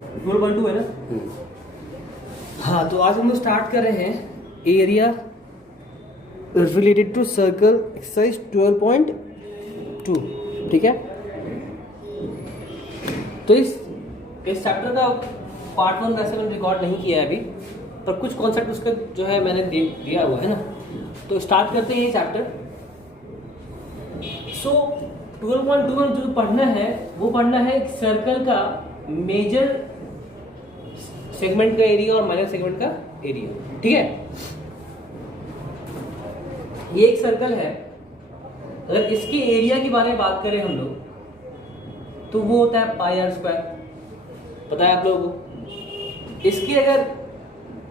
12.2 है ना। हाँ, तो आज हम लोग स्टार्ट कर रहे हैं area related to circle exercise 12.2। ठीक है, तो इस चैप्टर का पार्ट 1 वैसे मैंने रिकॉर्ड नहीं किया है अभी, पर कुछ कॉन्सेप्ट उसका जो है मैंने दिया हुआ है ना। तो स्टार्ट करते हैं ये चैप्टर। सो 12.2 में जो पढ़ना है वो पढ़ना है एक सर्कल का मेजर सेगमेंट का एरिया और माइनर सेगमेंट का एरिया। ठीक है, ये एक सर्कल है, अगर इसके एरिया के बारे में बात करें हम लोग तो वो होता है पाई आर स्क्वायर, पता है आप लोगों को। इसकी अगर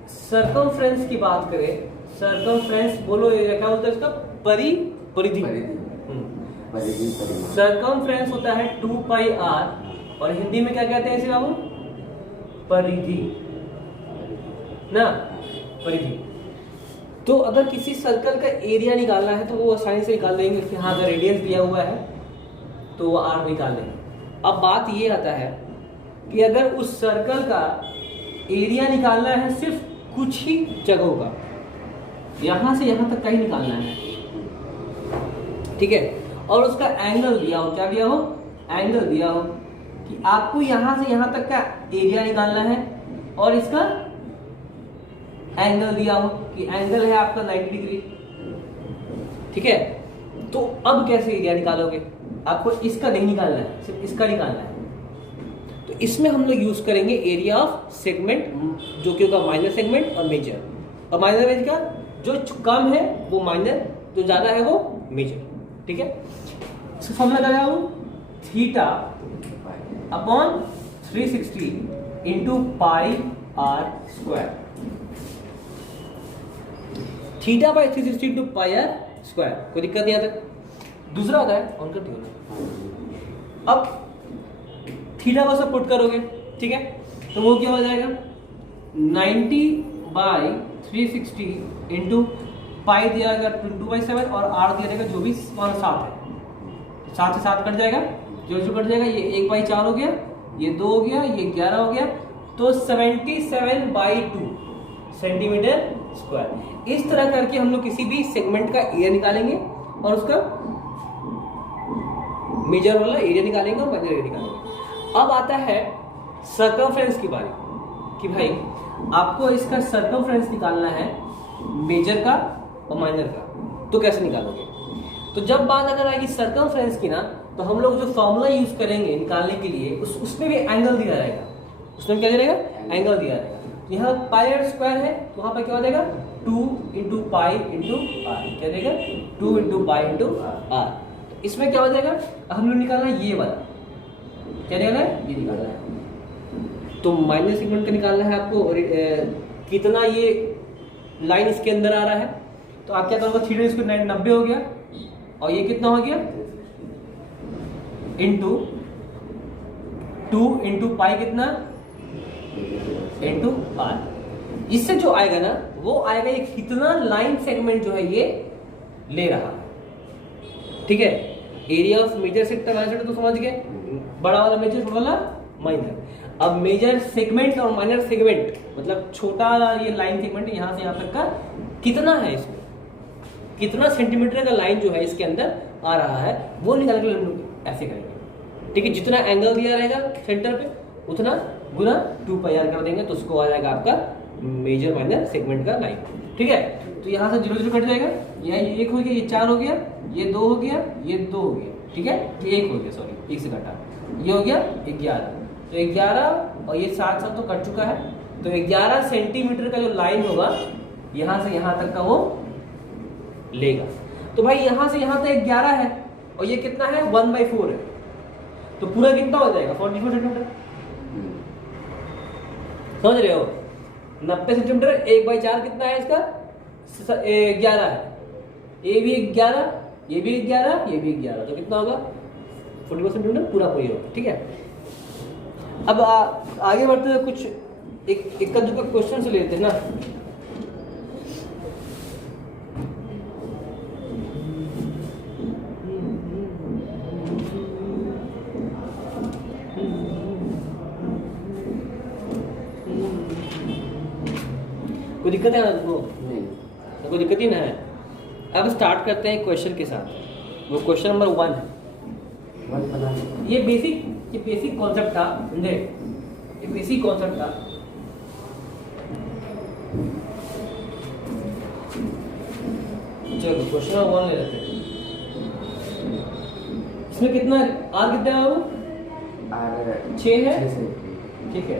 सर्कमफ्रेंस की बात करें, सर्कमफ्रेंस बोलो क्या होता है इसका, परिधि। सर्कमफ्रेंस होता है 2 पाई आर, और हिंदी में क्या कहते हैं इसे बाबू, परिधि ना, परिधि। तो अगर किसी सर्कल का एरिया निकालना है तो वो आसानी से निकाल लेंगे कि हाँ अगर रेडियस दिया हुआ है तो वो आर निकाल लेंगे। अब बात ये आता है कि अगर उस सर्कल का एरिया निकालना है सिर्फ कुछ ही जगहों का, यहां से यहां तक का ही निकालना है, ठीक है, और उसका एंगल दिया हो, क्या दिया हो, एंगल दिया हो कि आपको यहां से यहां तक का एरिया निकालना है, और इसका एंगल दिया हो कि एंगल है आपका 90 डिग्री। ठीक है, तो अब कैसे एरिया निकालोगे, आपको इसका नहीं निकालना है, सिर्फ इसका निकालना है। तो इसमें हम लोग यूज करेंगे एरिया ऑफ सेगमेंट, जो कि होगा माइनर सेगमेंट और मेजर। और माइनर मेजर का जो कम है वो माइनर, जो ज्यादा है वो मेजर। ठीक है, इसका फॉर्मूला क्या है, theta upon 360 into pi r square. Theta by 360 into pi r square, कोई दिक्कत नहीं आता। दूसरा होता है ऑन करती हो, अब थीटा को सब पुट करोगे, ठीक है, तो वो क्या हो जाएगा 90 बाई 360 इंटू पाई दिया जाएगा 2/7 और आर दिया जाएगा जो भी 7 है, 7 से 7 कट जाएगा, जो कट जाएगा ये 1/4 हो गया, ये 2 हो गया, ये 11 हो गया, तो 77/2 सेंटीमीटर स्क्वायर। इस तरह करके हम लोग किसी भी सेगमेंट का एरिया निकालेंगे और उसका मेजर वाला एरिया निकालेंगे और माइनर एरिया निकालेंगे। अब आता है सर्कमफ्रेंस की बारी कि भाई आपको इसका सर्कमफ्रेंस निकालना है मेजर का और माइनर का, तो कैसे निकालोगे। तो जब बात अगर आएगी सर्कमफ्रेंस की ना, तो हम लोग जो फॉर्मूला यूज करेंगे निकालने के लिए उसमें भी एंगल दिया रहेगा, उसमें क्या दिया रहेगा, एंगल दिया रहेगा। यहाँ पाई आर स्क्वायर है तो वहां पर क्या हो जाएगा 2 इंटू पाई इंटू आर, क्या देगा 2 इंटू पाई इंटू आर। तो इसमें क्या हो जाएगा, हम लोग निकालना है ये वाला, क्या निकालना है, ये निकालना है। तो माइनस सेगमेंट का निकालना है आपको, और कितना ये लाइन इसके अंदर आ रहा है, तो आप क्या करोगे, थीटा इसको 90 हो गया, और ये कितना हो गया इंटू 2 इंटू पाई कितना इंटू आर। इससे जो आएगा ना वो आएगा ये कितना लाइन सेगमेंट जो है ये ले रहा है। ठीक है, एरिया ऑफ मेजर सेक्टर तो समझ गए, बड़ा वाला मेजर, छोटा वाला माइनर। अब मेजर सेगमेंट और माइनर सेगमेंट मतलब छोटा ये लाइन सेगमेंट यहां से यहां तक का कितना है, इसमें कितना सेंटीमीटर का लाइन जो है इसके अंदर आ रहा है वो निकालने के लिए हम लोग ऐसे करेंगे। ठीक है, जितना एंगल दिया रहेगा सेंटर पे उतना गुना 2 पाई आर कर देंगे, तो उसको आ जाएगा आपका मेजर माइनर सेगमेंट का लाइन। ठीक है, तो यहाँ से 0 0 कट जाएगा, ये 1 हो गया, ये 4 हो गया, ये 2 हो गया, ये 2 हो गया। ठीक है, ये 1 हो गया, सॉरी 1 से कटा, ये हो गया 11, तो 11 और ये 7 तो कट चुका है, तो 11 सेंटीमीटर का जो लाइन होगा यहाँ से यहाँ तक का वो लेगा। तो भाई यहाँ से यहाँ तक 11 है और ये कितना है 1/4 है, तो पूरा कितना हो जाएगा 44 सेंटीमीटर, समझ रहे हो। 90 सेंटीमीटर 1/4 कितना है इसका 11 है, ये भी 11, ये भी 11, ये भी 11, तो कितना होगा 40 सेंटीमीटर पूरा पूरी होगा। ठीक है, अब आगे बढ़ते हुए कुछ एक का दुक्का क्वेश्चन से लेते हैं ना। कोई दिक्कत है ना तुमको? नहीं। तो कोई दिक्कत ही ना है। अब स्टार्ट करते हैं क्वेश्चन के साथ। वो क्वेश्चन नंबर 1 है। ये बेसिक कॉन्सेप्ट था, समझे? ये बेसिक कॉन्सेप्ट था। चलो क्वेश्चन नंबर 1 ले लेते हैं। इसमें कितना आर कितना है? आर 6 है, ठीक है।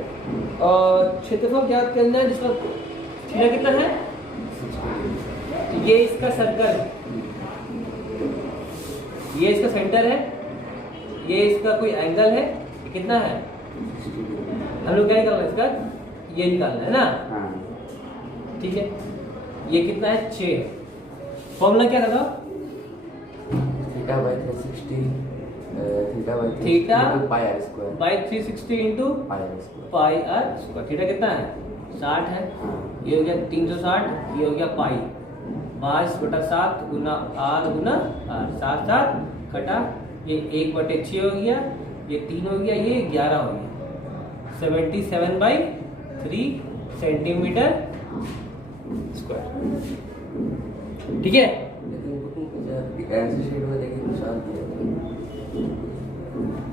और क्षेत्रफल ज्ञात करना है जिसका थीटा कितना है? ये इसका सर्कल, ये इसका सेंटर है, ये इसका कोई एंगल है, ये कितना है? हम लोग क्या निकालना है इसका? ये निकालना है ना? हाँ। ठीक है। ये कितना है? 6। फॉर्मूला क्या था? Theta by 360 theta pi r square by 360 into pi r square. Theta कितना है? 60 है। ये हो गया 360, ये हो गया पाई 22/7 गुना आर गुना आर। 7 7 कटा, ये 1/6 हो गया, ये 3 हो गया, ये 11 हो गया। 77/3 सेंटीमीटर स्क्वायर। ठीक है।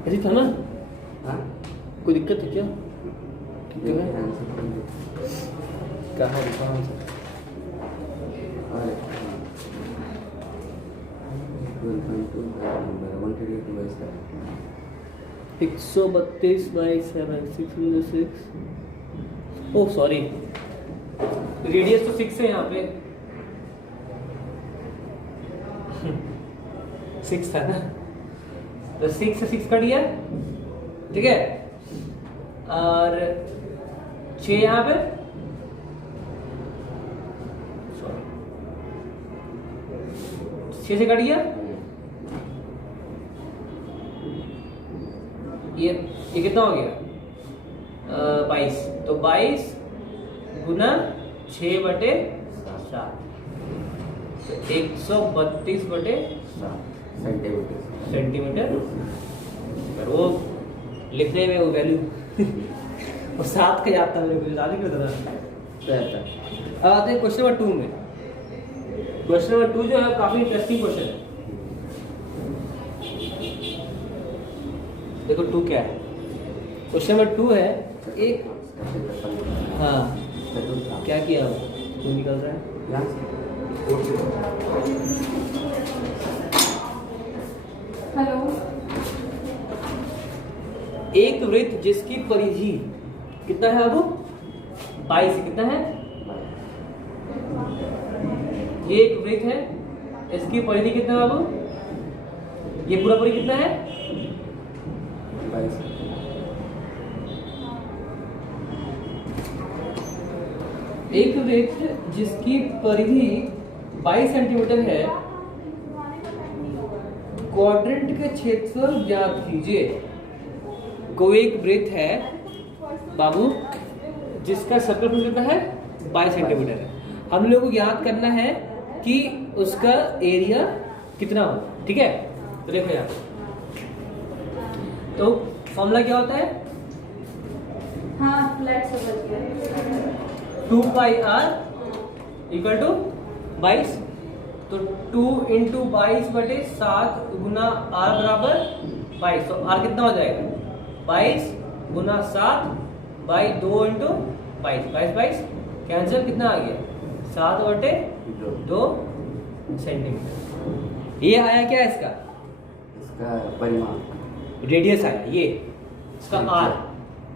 ऐसी था ना? कोई दिक्कत है क्या? कहाँ है आंसर? 132/7 606। ओह सॉरी, रेडियस तो 6 है यहाँ पे। 6 था ना, तो 6 से 6 कट गया, ठीक है। और 6 यहाँ पे, 6 से कट गया। ये कितना हो गया? 22। तो 22 गुना 6/7, तो 132/7 सेंटीमीटर। वो लिखने में वो वैल्यू वो 7 का याद था मेरे को, ज़्यादा क्यों था? अब आते हैं क्वेश्चन नंबर 2 में। क्वेश्चन नंबर 2 जो है काफी इंटरेस्टिंग क्वेश्चन है। देखो 2 क्या है? क्वेश्चन नंबर 2 है एक, हाँ क्या किया वो? क्यों निकल रहा है? हेलो। एक वृत्त जिसकी परिधि कितना है? अब 22 कितना है? ये एक वृत्त है, इसकी परिधि कितना है? अब ये पूरा परिधि कितना है? 22। एक वृत्त जिसकी परिधि 22 सेंटीमीटर है, क्वाड्रेंट के क्षेत्रफल ज्ञात कीजिए। कोई एक वृत्त है बाबू जिसका सर्कलफल कितना है? 22 सेंटीमीटर है। हम लोग को ज्ञात करना है कि उसका एरिया कितना हो, ठीक है। तो देखो यार, तो फॉर्मूला क्या होता है? हाँ फ्लैट समझ गया। 2πr equal to 22। तो 2 × 22/7 गुना r बराबर 22। तो r कितना हो जाएगा? 22 गुना 7 बाई 2 × 22। 22 कैंसिल, कितना आ गया? 7/2 सेंटीमीटर। ये आया क्या इसका? इसका परिमाण, रेडियस आया ये इसका r।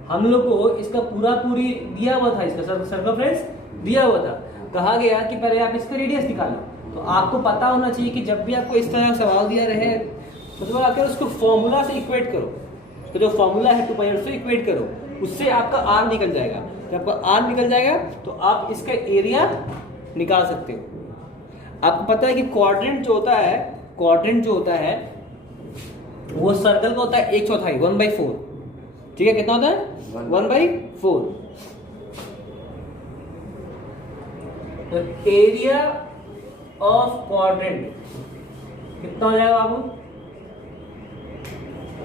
हम लोग को इसका पूरी दिया हुआ था, इसका सर्कमफ्रेंस दिया हुआ था। कहा गया कि पहले आप इसका रेडियस निकालो। तो आपको पता होना चाहिए कि जब भी आपको इस तरह सवाल दिया रहे, मतलब आकर उसको फॉर्मूला से इक्वेट करो। तो जो फॉर्मूला है 2πr से इक्वेट करो, उससे आपका r निकल जाएगा। जब आपका r निकल जाएगा तो आप इसका एरिया निकाल सकते हो। आपको पता है कि क्वाड्रेंट जो होता है वो सर्कल का होता है 1/4, 1/4। ठीक है, कितना होता है? 1/4। तो एरिया ऑफ क्वाड्रेंट कितना हो जाएगा बाबू?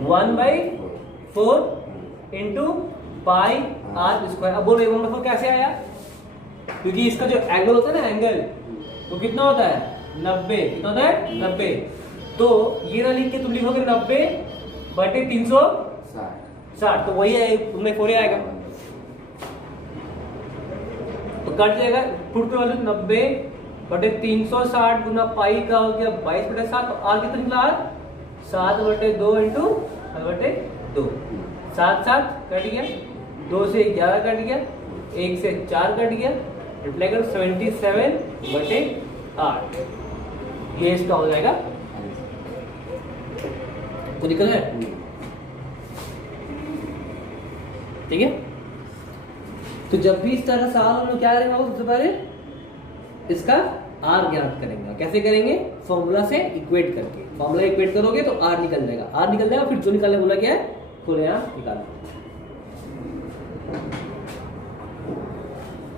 1/4 इंटू पाई r स्क्वायर। अब बोलो 1/4 कैसे आया? क्योंकि इसका जो एंगल होता है ना, एंगल तो कितना होता है 90, कितना होता है 90। तो ये ना लिख के तुम लिखोगे 90/360, तो वही है, उनमें 4 आएगा तो कट जाएगा। फुट वैल्यू 90/360 गुना पाई का हो गया 22/7, तो आर कितना निकला, आर 7/2 इंटू 7/2, 7 कट गया, 2 से 11 कट गया, 1 से 4 कट गया, रिप्लाई करो 77/8, ये इसका हो जाएगा। तो निकल है, ठीक है। तो जब भी इस तरह का सवाल हम लोग क्या करेंगे, सबसे पहले इसका आर ज्ञात करेंगे। कैसे करेंगे, फॉर्मूला से इक्वेट करके। फॉर्मूला इक्वेट करोगे तो आर निकल जाएगा, आर निकल जाएगा, फिर जो निकालने बोला क्या है, खोले यहाँ निकालो,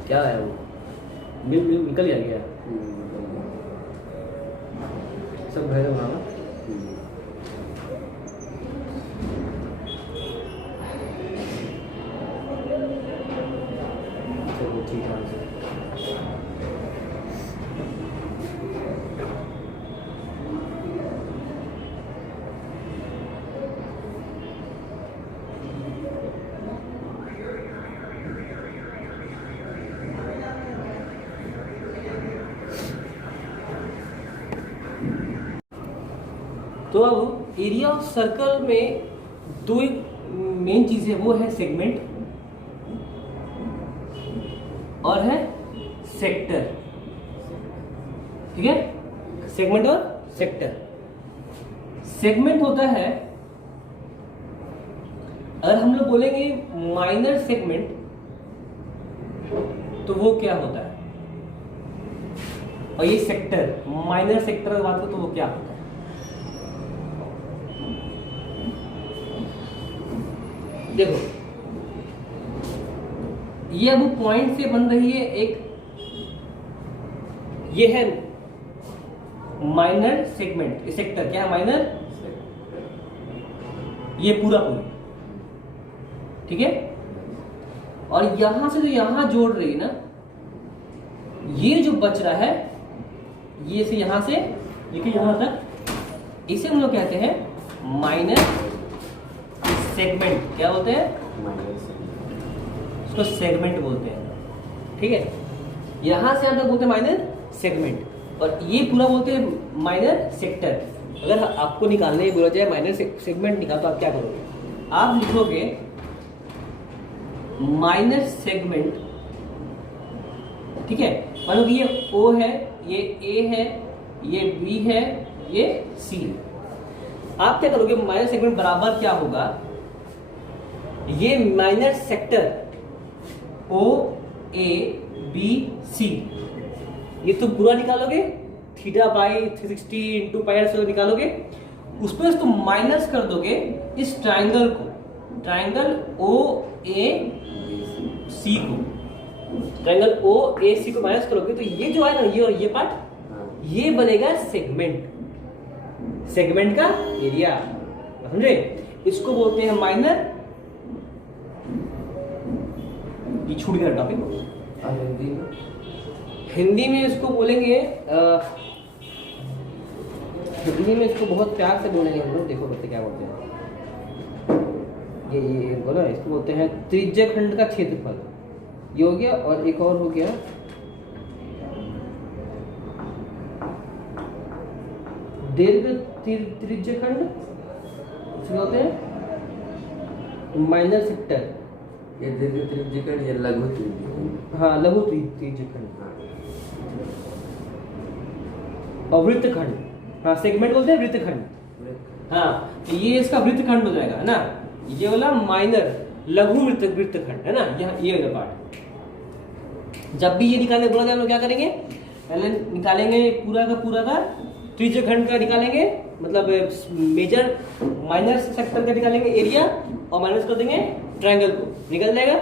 क्या है वो निकल जाएगा, सब भैया बनाना। ठीक है, तो अब एरिया ऑफ सर्कल में दो मेन चीजें, वो है सेगमेंट और है सेक्टर, ठीक है। सेगमेंट और सेक्टर। सेगमेंट होता है, अगर हम लोग बोलेंगे माइनर सेगमेंट, तो वो क्या होता है, और ये सेक्टर, माइनर सेक्टर की बात करो तो वो क्या होता है। देखो ये अब पॉइंट से बन रही है एक, ये है माइनर सेगमेंट, सेक्टर क्या है, माइनर, ये पूरा, ठीक है। और यहां से जो यहां जोड़ रही है ना, ये जो बच रहा है, ये से यहां से लेके यहां तक, इसे हम लोग कहते हैं माइनर सेगमेंट। क्या बोलते हैं, इसको सेगमेंट बोलते हैं, ठीक है। यहां से यहां तक बोलते हैं माइनर सेगमेंट, और ये पूरा बोलते हैं माइनर सेक्टर। अगर आपको निकालने बोला जाए माइनर सेगमेंट निकाल, तो आप क्या करोगे, आप लिखोगे माइनर सेगमेंट, ठीक है। मान लो कि ये O है, ये A है, ये B है, ये C है। आप क्या करोगे, माइनर सेगमेंट बराबर क्या होगा, ये माइनर सेक्टर OABC, ये तुम पूरा निकालोगे, θ/360 इंटू पाई से निकालोगे, उस पर तुम माइनस कर दोगे इस ट्राइंगल को, ट्राइंगल OAC को, ट्राइंगल OAC को माइनस करोगे, तो ये जो है ना, ये और ये पार्ट, ये बनेगा सेगमेंट, सेगमेंट का एरिया, समझे। इसको बोलते हैं माइनर, ये छूट गया टॉपिक। हिंदी में इसको बोलेंगे, हिंदी में इसको बहुत प्यार से बोलेंगे हम लोग, देखो बच्चे क्या बोलते हैं, ये बोला, इसको बोलते हैं त्रिज्यखंड का क्षेत्रफल, ये हो गया, और एक और हो गया दीर्घ त्रिज्यखंड, इसको बोलते हैं माइनर सेक्टर। ये दीर्घ त्रिज्यखंड, ये लघु त्रिज्यखंड, हाँ लघु त्रिज्यखंड, और वृत्तखंड, हाँ सेगमेंट बोलते हैं वृत्तखंड, हाँ। तो ये इसका वृत्तखंड हो जाएगा, है ना। ये वाला माइनर लघु वृत्तखंड है ना, यहाँ ये वाला पार्ट। जब भी ये निकालने बोला जाए, हम लोग क्या करेंगे, पहले निकालेंगे पूरा का त्रिज्यखंड का निकालेंगे, मतलब मेजर माइनर सेक्टर का निकालेंगे एरिया, और माइनस कर देंगे ट्रायंगल को, निकल जाएगा।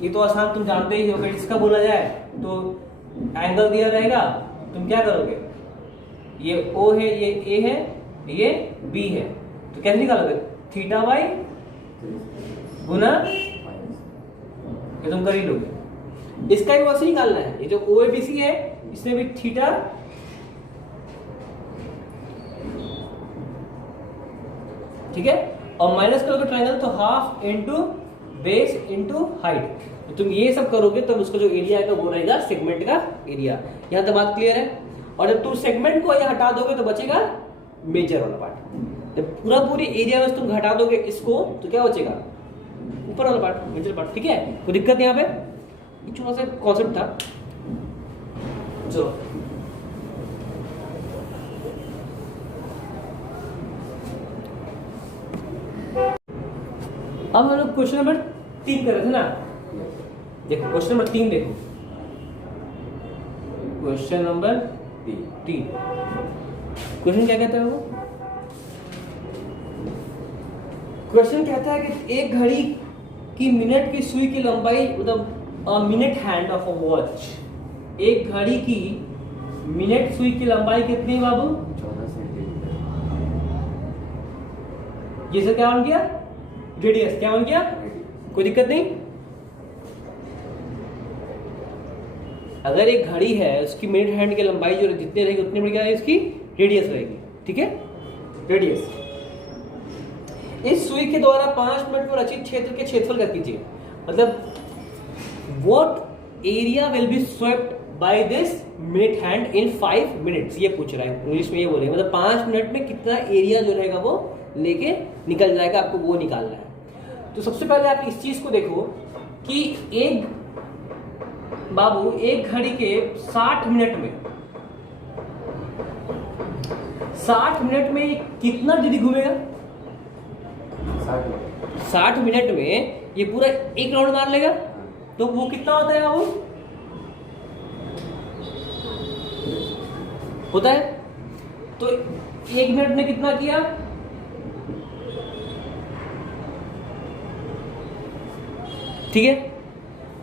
ये तो आसान, तुम जानते ही हो। अगर इसका बोला जाए तो एंगल दिया रहेगा, तुम क्या करोगे, ये O है, ये A है, ये B है, तो कैसे निकालोगे, θ/, गुना, ये तुम कर ही लोगे। इसका भी वैसे निकालना है। ये जो OABC है इसमें भी थीटा ठीक है, और माइनस करोगे ट्रायंगल तो half into base into height. तो तुम ये सब करोगे तो उसका जो एरिया आएगा वो रहेगा सेगमेंट का एरिया। यहाँ तक बात क्लियर है। और जब तुम सेगमेंट को ये हटा दोगे तो बचेगा मेजर वाला पार्ट। जब पूरी एरिया में तुम घटा दोगे इसको तो क्या बचेगा, ऊपर वाला पार्ट, मेजर पार्ट। ठीक है, कोई दिक्कत यहाँ पे, छोटा सा कॉन्सेप्ट था। चलो अब हम लोग क्वेश्चन नंबर 3 कर रहे थे ना। देखो क्वेश्चन नंबर 3 देखो, क्वेश्चन नंबर 3 क्वेश्चन क्या कहता है वो? क्वेश्चन कहता है कि एक घड़ी की मिनट की सुई की लंबाई, मतलब minute hand of a watch, एक घड़ी की मिनट सुई की लंबाई कितनी है बाबू? 14 सेंटीमीटर। ये सब क्या बन गया? रेडियस। क्या बन गया? कोई दिक्कत नहीं। अगर एक घड़ी है उसकी मिनट हैंड की लंबाई जो जितनी रहेगी उतनी बड़ी क्या है इसकी रेडियस रहेगी। ठीक है, रेडियस। इस सुई के द्वारा 5 मिनट में रचित क्षेत्र के क्षेत्रफल कर कीजिए। मतलब what area will be swept by this minute hand in 5 minutes, ये पूछ रहा है। इंग्लिश में ये बोलेंगे, मतलब 5 मिनट में कितना एरिया जो रहेगा वो लेके निकल जाएगा, आपको वो निकालना है। तो सबसे पहले आप इस चीज को देखो कि एक बाबू एक घड़ी के 60 मिनट में 60 मिनट में कितना डिग्री घूमेगा? 60 मिनट में ये पूरा एक राउंड मार लेगा। तो वो कितना होता है बाबू? होता है तो 1 मिनट में कितना किया? ठीक है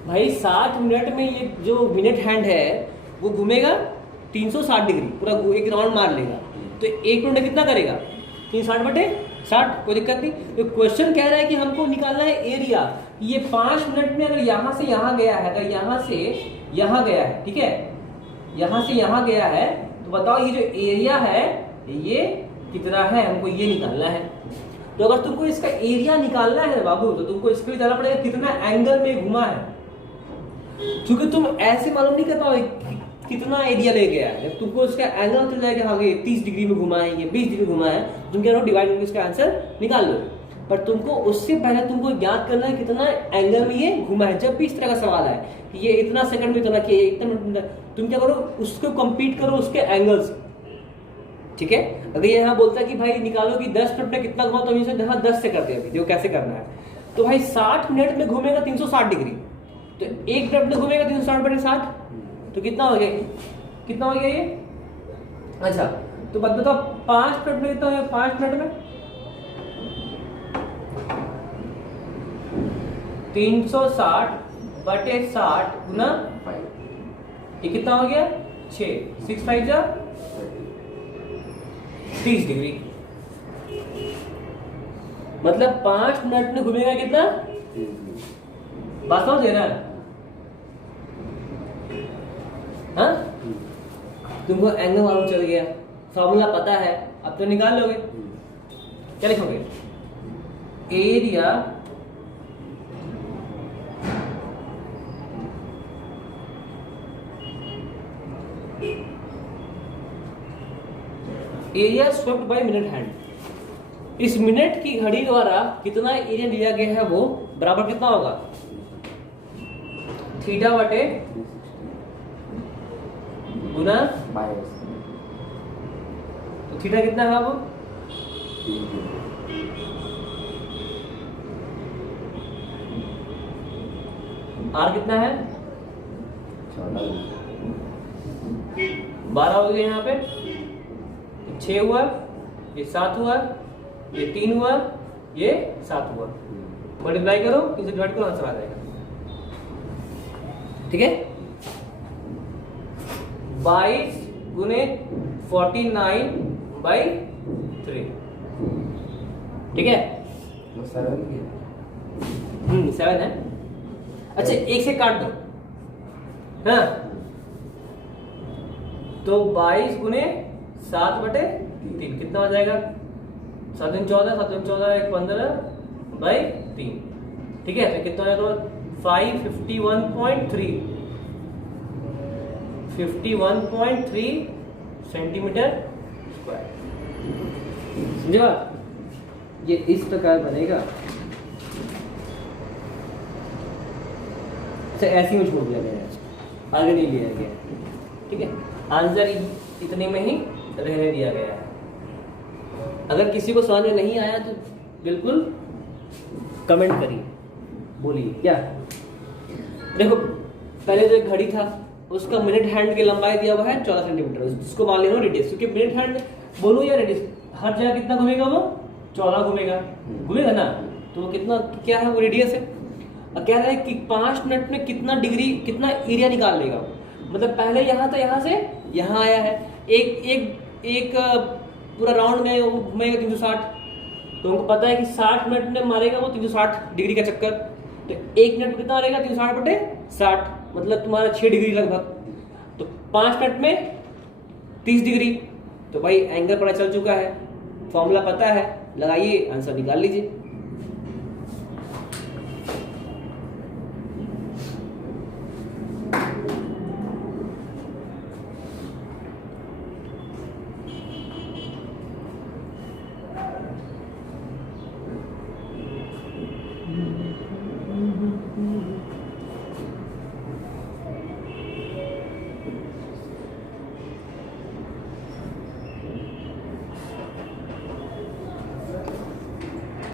भाई, 60 मिनट में ये जो मिनट हैंड है वो घूमेगा 360 डिग्री, पूरा एक राउंड मार लेगा। तो 1 मिनट में कितना करेगा? 360/60। कोई दिक्कत नहीं। तो क्वेश्चन कह रहा है कि हमको निकालना है एरिया। ये 5 मिनट में अगर यहां से यहां गया है, अगर यहां से यहां गया है, ठीक है, यहां से यहां गया है, तो बताओ ये जो एरिया है ये कितना है, हमको ये निकालना है। तो अगर तुमको इसका एरिया निकालना है बाबू तो तुमको इसके लिए जाना पड़ेगा कितना एंगल में घुमा है, क्योंकि तुम ऐसे मालूम नहीं कर पाओगे कितना एरिया ले गया है। जब तुमको इसका एंगल चल जाएगा, हाँ ये 30 डिग्री में घुमा है, ये 20 डिग्री में घुमा है, तुम क्या करो डिवाइड करके इसका आंसर निकाल लो। पर तुमको उससे पहले तुमको ज्ञात करना है कितना एंगल में ये घुमा है। जब भी इस तरह का सवाल है कि ये इतना सेकंड में इतना किया, इतना मिनट, तुम क्या करो उसको कंपीट करो उसके एंगल से। ठीक है, अगर ये यहाँ बोलता है कि भाई निकालो कि 10 मिनट में कितना घुमा, तो हम इसे 10 से करते हैं। अभी देखो कैसे करना है। तो भाई 60 मिनट में घूमेगा 360 डिग्री, तो 1 मिनट में घूमेगा 360/60, तो कितना हो गया? कितना हो गया ये? अच्छा तो बताओ 5 मिनट में कितना है? 5 मिनट में 360/60 गुना 5, ये कितना हो गया? 6, 6 5 जा 30 डिग्री। मतलब 5 मिनट में घूमेगा कितना? बात समझ रहे ना? हाँ, तुमको एंगल मालूम चल गया, फॉर्मूला पता है, अब तो निकाल लोगे। क्या लिखोगे? Area area swept by minute hand. इस मिनट की घड़ी द्वारा कितना एरिया लिया गया है वो बराबर कितना होगा? थीटा बटे गुना बाईस। तो थीटा कितना है वो? आर कितना है? 12 हो गए यहाँ पे, 6 हुआ, ये 7 हुआ, ये 3 हुआ, ये 7 हुआ। मल्टीप्लाई करो, इसे डिवाइड करो, आंसर आ जाएगा। ठीक है, 22 गुने 49/3। ठीक है, 7 7 है। अच्छा 1 से काट दो, हाँ, तो 22 गुने 7/3 कितना हो जाएगा? 7 दूनी 14, 7 दूनी 14, 1 15/3। ठीक है, तो कितना हो जाएगा? 51.3 सेंटीमीटर स्क्वायर। समझे बात? ये इस प्रकार बनेगा। अच्छा, ऐसे ही छोड़ दिया गया है, आगे नहीं लिया गया। ठीक है, आंसर इतने में ही रहने दिया गया है। अगर किसी को समझ में नहीं आया तो बिल्कुल कमेंट करिए, बोलिए क्या। देखो, पहले जो एक घड़ी था उसका मिनट हैंड की लंबाई दिया हुआ है 14 सेंटीमीटर, जिसको मान लेना रेडियस, क्योंकि मिनट हैंड बोलूं या रेडियस, हर जगह कितना घूमेगा? वो 14 घूमेगा, घूमेगा ना। तो वो कितना, क्या है? वो रेडियस है। और कह रहा है कि 5 मिनट में कितना डिग्री, कितना एरिया निकाल लेगा। मतलब पहले यहाँ था, यहाँ से यहाँ आया है, एक पूरा राउंड में वो घूमेगा 360। तो उनको पता है कि 60 मिनट में मारेगा वो 360 डिग्री का चक्कर। तो 1 मिनट में कितना मारेगा? 360/60, मतलब तुम्हारा 6 डिग्री लगभग। तो 5 मिनट में 30 डिग्री। तो भाई एंगल पता चल चुका है, फॉर्मूला पता है, लगाइए, आंसर निकाल लीजिए।